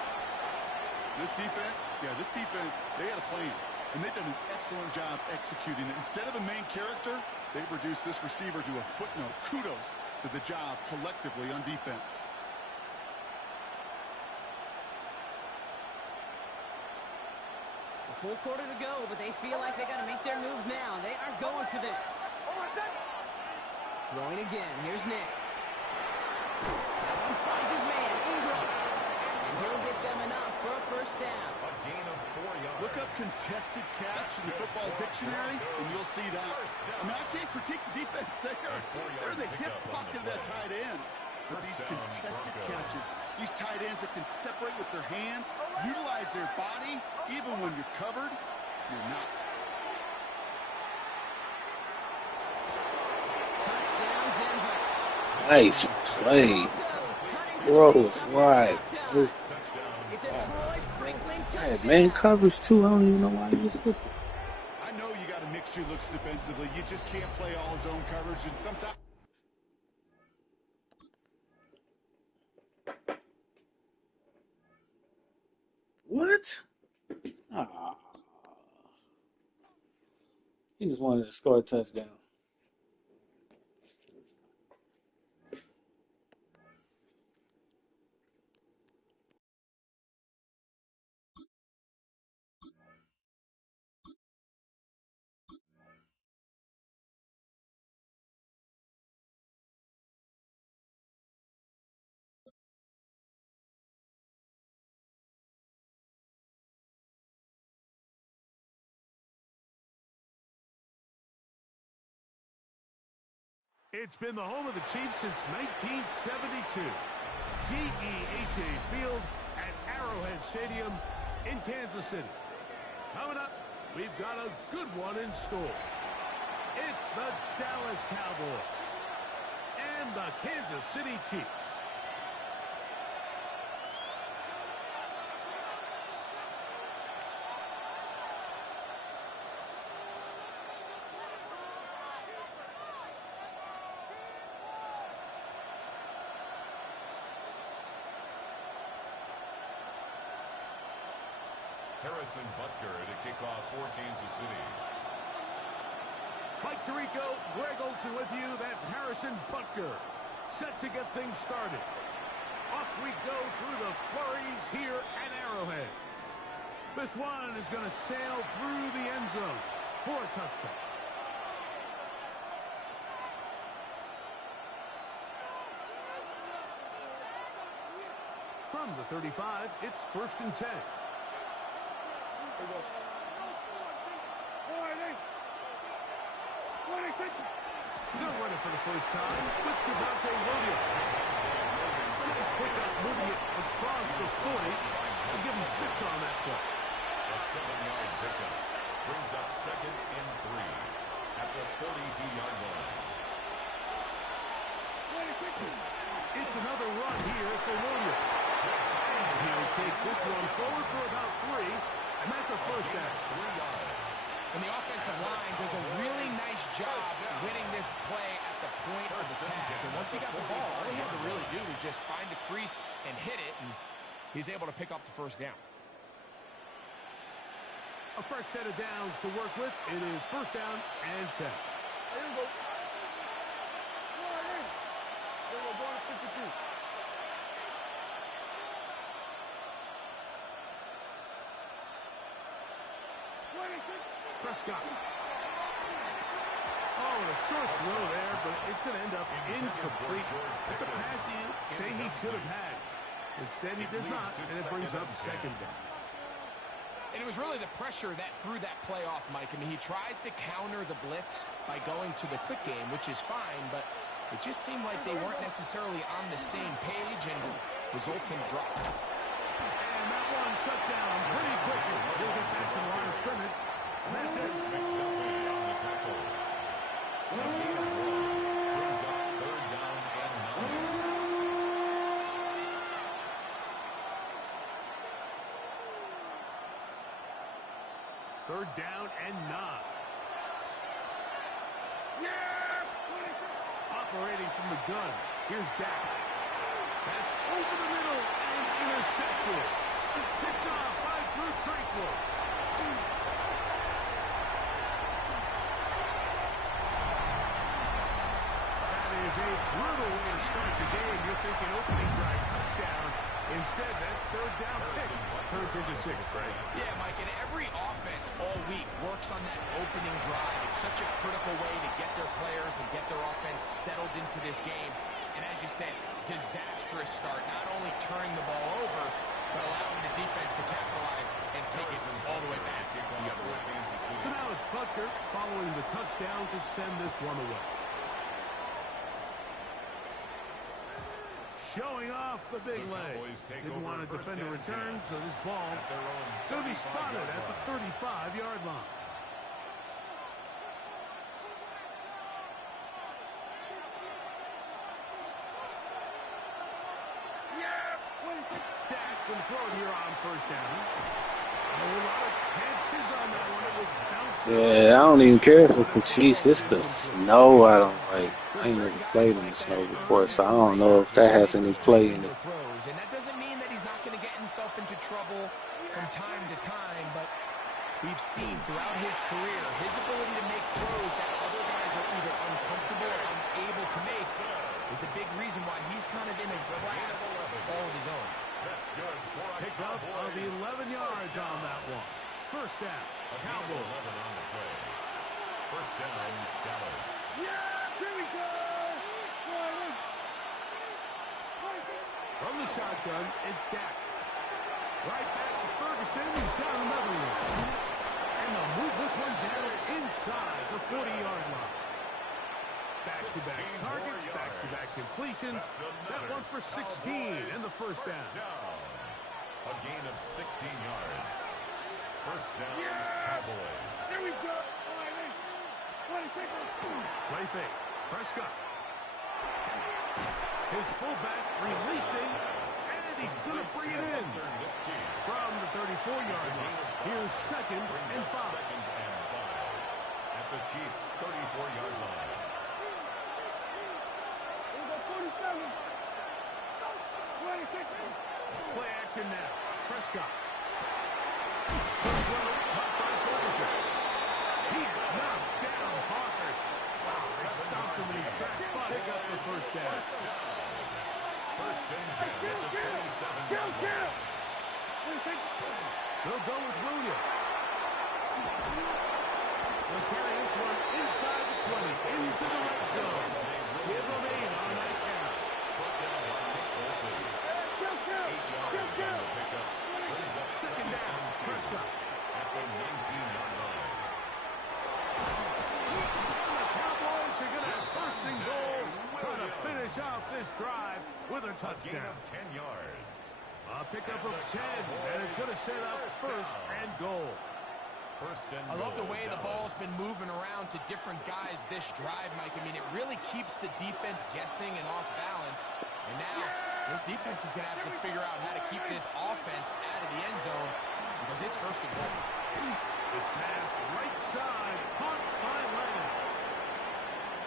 This defense, they had a plan. And they've done an excellent job executing it. Instead of a main character, they've reduced this receiver to a footnote. Kudos to the job collectively on defense. A full quarter to go, but they feel like they got to make their move now. They are going for this. Throwing again. Here's Nix. That one finds his man, Ingram. And he'll get them enough for a 1st down. A gain of 4 yards. Look up contested catch in the football dictionary, and you'll see that. I mean, I can't critique the defense there. They're the hip pocket of that tight end. But these contested catches, these tight ends that can separate with their hands, utilize their body, even when you're covered, you're not. Nice play. Gross. Right. It's a Troy Franklin Hey, touchdown. man covers too. I don't even know why he was looking. I know you got a mixture looks defensively. You just can't play all zone coverage, and sometimes. What? Ah, he just wanted to score a touchdown. It's been the home of the Chiefs since 1972. GEHA Field at Arrowhead Stadium in Kansas City. Coming up, we've got a good one in store. It's the Dallas Cowboys and the Kansas City Chiefs. Harrison Butker to kick off for Kansas City. Mike Tirico, Greg Olson with you. That's Harrison Butker, set to get things started. Off we go through the flurries here at Arrowhead. This one is going to sail through the end zone for a touchdown. From the 35, it's 1st and 10. They're running for the first time with Devontae Williams. Nice pickup, moving it across the 40. We'll give him 6 on that play. A 7-yard pickup brings up 2nd and 3 at the 42-yard line. It's another run here for Williams. And he'll take this one forward for about 3, and that's a first down. 3 yards. And the offensive line does a really nice job winning this play at the point of attack. And once he got the ball, all he had to really do was just find the crease and hit it, and he's able to pick up the first down. A fresh set of downs to work with. It is 1st down and 10. Here we go. Going to 52. Prescott. Oh, a short throw there, but it's going to end up incomplete. It's a pass you say he should have had. Instead, he does not, and it brings up 2nd down. And it was really the pressure that threw that play off, Mike. I mean, he tries to counter the blitz by going to the quick game, which is fine, but it just seemed like they weren't necessarily on the same page, and results in a drop. And that one shut down pretty quickly. He'll get back to the line of scrimmage. And that's it. McDuffie on the tackle. A gain of 1 brings up 3rd down and 9. 3rd down and 9. Operating from the gun. Here's Dak. That's over the middle and intercepted. Picked off by Drew Tranquil. That is a brutal way to start the game. You're thinking opening drive touchdown. Instead, that 3rd down pick turns into 6, Greg. Yeah, Mike, and every offense all week works on that opening drive. It's such a critical way to get their players and get their offense settled into this game. And as you said, disastrous start, not only turning the ball over, but allowing the defense to capitalize and take it all the way back the other way. So now it's Butker following the touchdown to send this one away. Showing off the big leg. Didn't want to defend a return, so this ball going to be spotted at the 35-yard line. Going to throw it here on first down. A lot of chances on that one. It was bouncing. Yeah, I don't even care if it's the Chiefs. It's the snow I don't like. I ain't never played in the snow before, so I don't know if that has any play in it. And that doesn't mean that he's not going to get himself into trouble from time to time, but we've seen throughout his career his ability to make throws that other guys are either uncomfortable or unable to make is a big reason why he's kind of in a class all of his own. Pick up of 11 yards on that one. First down, Cowboys. On the play. First down, Dallas. Yeah, here we go. From the shotgun, it's Dak. Right back to Ferguson. He's got another one. And they'll move this one down inside the 40-yard line. Back-to-back targets, back-to-back completions. That one for 16 and the first down. A gain of 16 yards. First down, Cowboys. Here we go. Play fake. Prescott. His fullback releasing, and he's going to bring it in. From the 34-yard line. Here's second and 5. At the Chiefs' 34-yard line. Play action now. Prescott. Caught by Ferguson. He's knocked down hard. Wow, they stopped him in his tracks, but pick up the first down. First and 10 at the 27-yard line. They'll go with Williams. They'll carry this one inside the 20, into the red zone. Give them 8 on that count. Second down, Prescott. At the 19-yard line. The Cowboys are going to have first and goal, trying to finish off this drive with a Gain touchdown. of 10 yards. A pickup of 10, and it's going to set up first and goal. First and I love the goal, way the Dallas. ball's been moving around to different guys this drive, Mike. I mean, it really keeps the defense guessing and off balance. And now, this defense is going to have to figure out how to keep this offense out of the end zone because it's first and goal. This pass right side, caught by Lamb.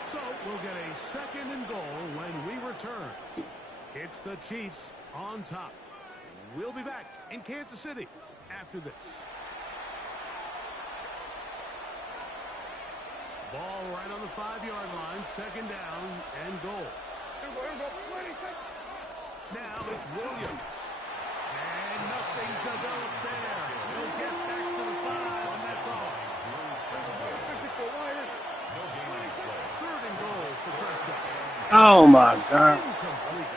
So we'll get a second and goal when we return. It's the Chiefs on top. We'll be back in Kansas City after this. Ball right on the 5-yard line, second down and goal. Now it's Williams. And nothing developed there. He'll get back to the 5, and that's all. Third and goal for Prescott. Oh my God. Incomplete.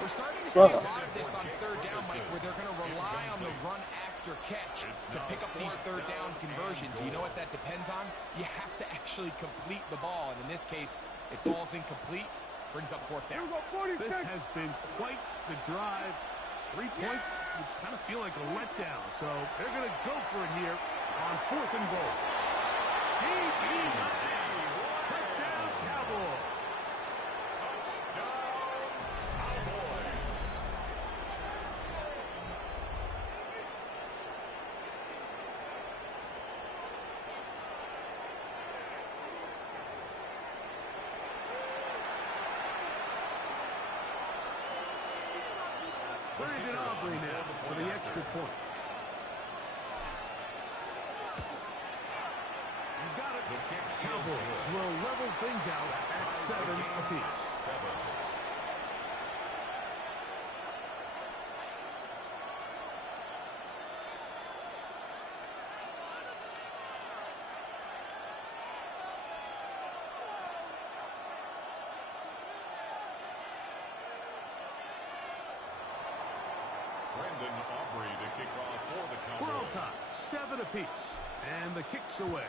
We're starting to see a lot of this on third down, Mike, where they're going to rely on the run after catch to pick up these third down conversions. You know what that depends on? You have to actually complete the ball, and in this case, it falls incomplete, brings up fourth down. This has been quite the drive. 3 points, you kind of feel like a letdown. So they're going to go for it here on fourth and goal. Touchdown, Cowboys. Brandon Aubrey now for the extra point. He's got it. Cowboys will level things out at 7 apiece. Brandon Aubrey to kick off for the Cowboys. We're all tied, 7 apiece, and the kick's away.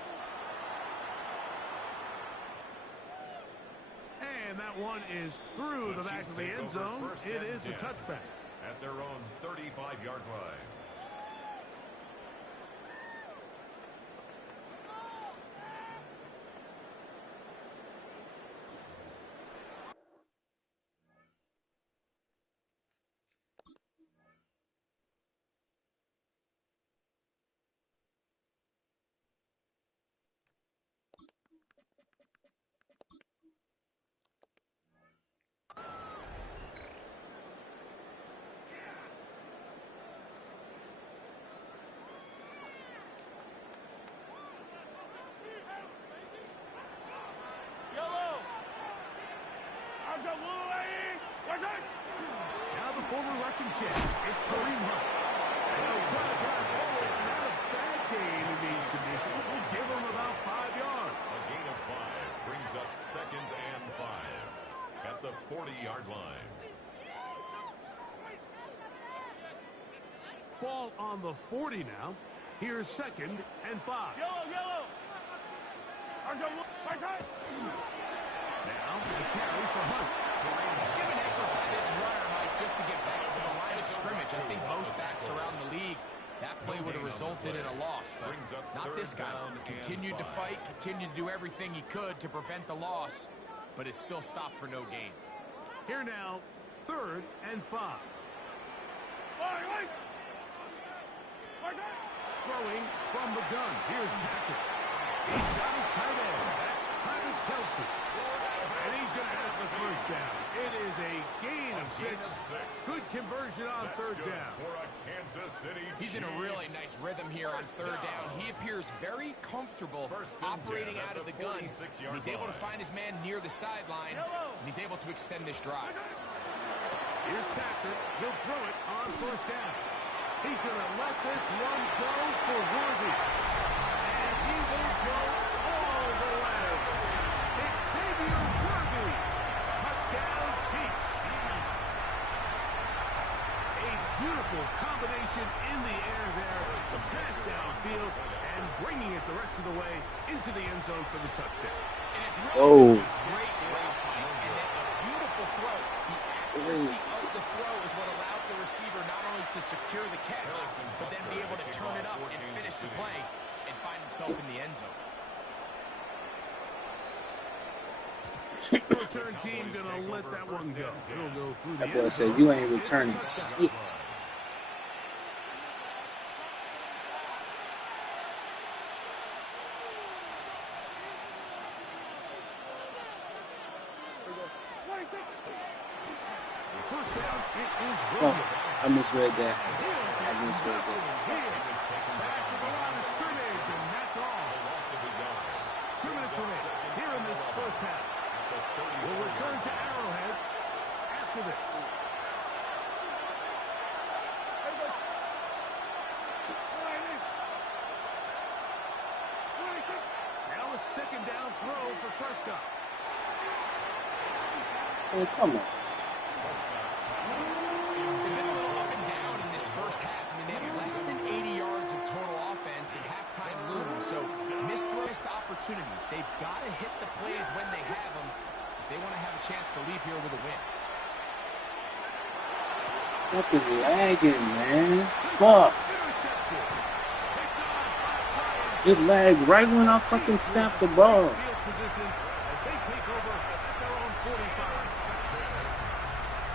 And that one is through the back of the end zone. It is a touchback. At their own 35-yard line. Now the former Russian champ, it's Kareem Hunt. And he'll try to drive forward. Not a bad gain in these conditions. We'll give him about 5 yards. A gain of 5 brings up 2nd and 5 at the 40-yard line. Ball on the 40 now. Here's 2nd and 5. Yellow. Now the carry for Hunt. Give an effort by this runner, Mike, just to get back to the line of scrimmage. I think most backs around the league, that play would have resulted in a loss, but not this guy. Continued to fight, continued to do everything he could to prevent the loss, but it still stopped for no gain. Here now, 3rd and 5. Throwing from the gun. Here's Patrick. He's got his tight end. That's Travis Kelce. And he's going to have the first down. It is a gain of 6. Good conversion on 3rd down. He's in a really nice rhythm here on 3rd down. He appears very comfortable operating out of the gun. And he's able to find his man near the sideline, and he's able to extend this drive. Here's Patrick. He'll throw it on 1st down. He's going to let this one go for Worthy. And he will go all the way. It's Xavier Worthy. Touchdown, Chiefs. A beautiful combination in the air there. The pass downfield and bringing it the rest of the way into the end zone for the touchdown. And it's really just a great route, and then a beautiful throw. The accuracy of the throw is what allowed the receiver not only to secure the catch, but then be able to turn it up and finish the play and find himself in the end zone. Return team gonna let that one go. It'll go through the That boy end said zone. you ain't returning shit. First down, it is Oh, Williams. I misread that. Back to the line of scrimmage, and that's all. 2 minutes remain here in this first half. We'll return to Arrowhead after this. Now a 2nd down throw for Prescott. Oh, come on. They've been a little up and down in this first half. I mean, they have less than 80 yards of total offense and halftime looms, so missed opportunities. They've got to hit the plays when they have them if they want to have a chance to leave here with a win. Fucking lagging, man. Fuck. It lagged right when I fucking snapped the ball.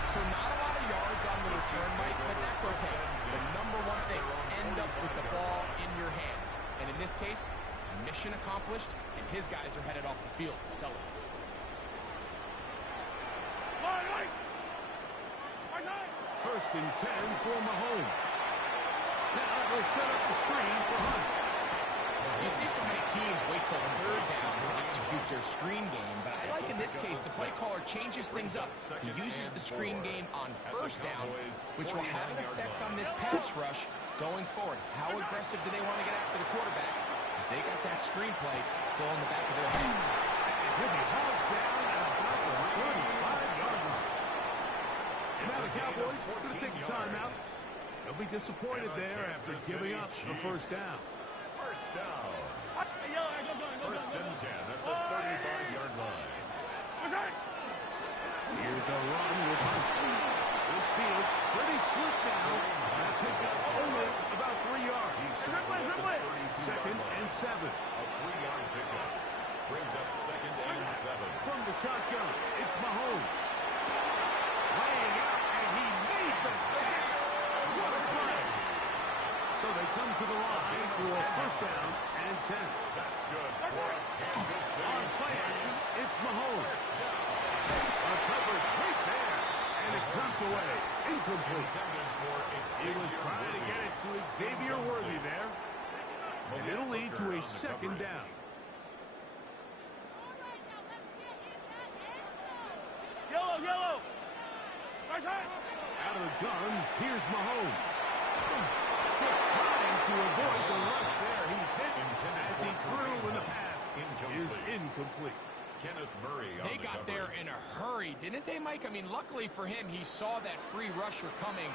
So not a lot of yards on the return, Mike, but that's okay. The number one thing, end up with the ball in your hands. And in this case, mission accomplished, and his guys are headed off the field to celebrate. First and 10 for Mahomes. Now they'll set up the screen for Hunt. You see so many teams wait till 3rd down to execute their screen game, but I like in this case the play caller changes things up. He uses the screen game on 1st down, which will have an effect on this pass rush going forward. How aggressive do they want to get after the quarterback? Because they got that screen play still in the back of their head. And he'll be held down at about the 35-yard line. And now the Cowboys are going to take a timeout. They'll be disappointed there after giving up the 1st down. First down. First and 10 at the 35-yard line. Here's a run with Hunt. This field pretty slick now. That picked up only about 3 yards. 2nd and 7. A 3-yard pickup brings up 2nd and 7. From the shotgun, it's Mahomes. Laying out, and he made the sack. What a play. So they come to the line for 1st down and 10. That's good for a Kansas City. On play action, it's Mahomes. A coverage right there, and it comes away. Incomplete. He was trying to get it to Xavier Worthy there. And it'll lead to a 2nd down. Yellow. Out of the gun, here's Mahomes. Just trying to avoid the rush there. He's hit as he threw when the pass is incomplete. Kenneth Murray on They got there in a hurry, didn't they, Mike? I mean, luckily for him, he saw that free rusher coming,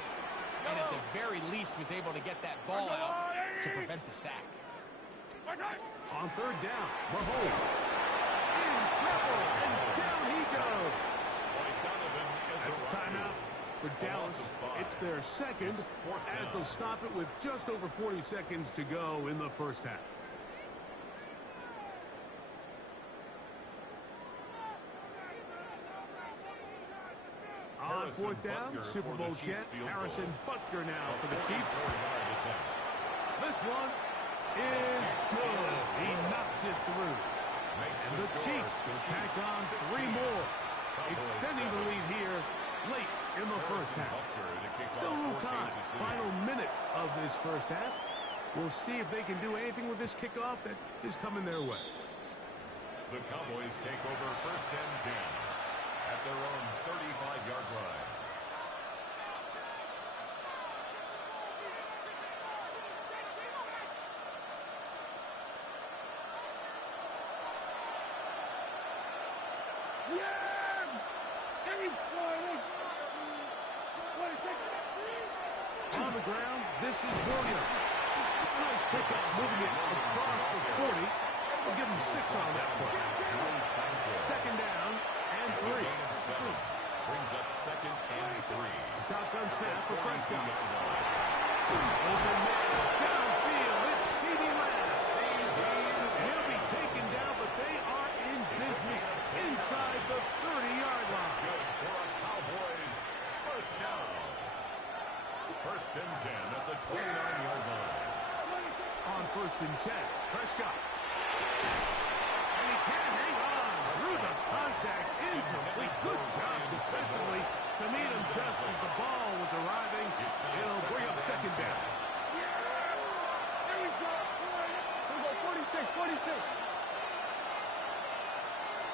and at the very least was able to get that ball out to prevent the sack. On third down, Mahomes in trouble, and down he goes. That's a timeout for Dallas. It's their second, as they'll stop it with just over 40 seconds to go in the first half. On fourth down, Super Bowl champ Harrison Butker now for the Chiefs. This one is good. He knocks it through. And the Chiefs tack on 3 more, extending the lead here late in the first half. Still a little time. Final minute of this first half. We'll see if they can do anything with this kickoff that is coming their way. The Cowboys take over first and 10 at their own 35-yard line. On the ground, this is Williams. Nice pickup, moving it across the 40. We'll give him 6 on that play. Second down and 3. Brings up second and 3. Shotgun snap for Prescott. Open man downfield. It's CeeDee Lamb. He'll be taken down, but they are in business inside the 30-yard line. Good for a Cowboys first down. First and 10 at the 29-yard line. On first and 10, Prescott. And he can't hang on through the contact. Incomplete. Good job defensively to meet him just as the ball was arriving. It'll bring up second down. There we go. We go 46.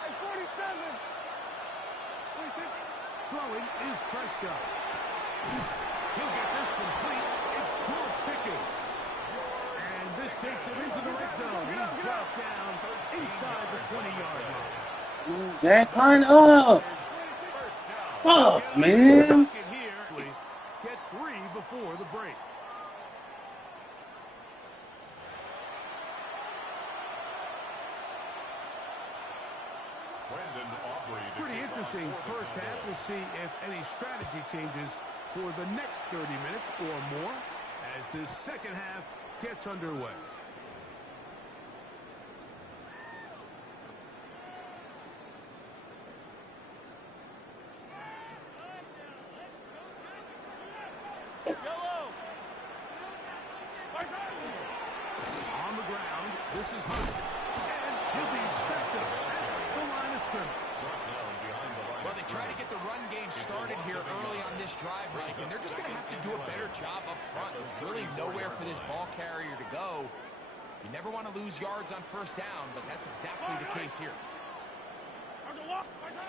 Hey, 47. 46. Throwing is Prescott. He'll get this complete. It's George Pickens. And this takes him into the red zone. He's brought down inside the 20-yard line. Jack, line up. Fuck, man. Get 3 before the break. Pretty interesting first half. We'll see if any strategy changes for the next 30 minutes or more as this second half gets underway. On the ground, this is Hunt. And he'll be stepped up at the line of scrimmage. Well, they try to get the run game started here early on this drive, Mike, and they're just going to have to do a better job up front. There's really nowhere for this ball carrier to go. You never want to lose yards on first down, but that's exactly the case here.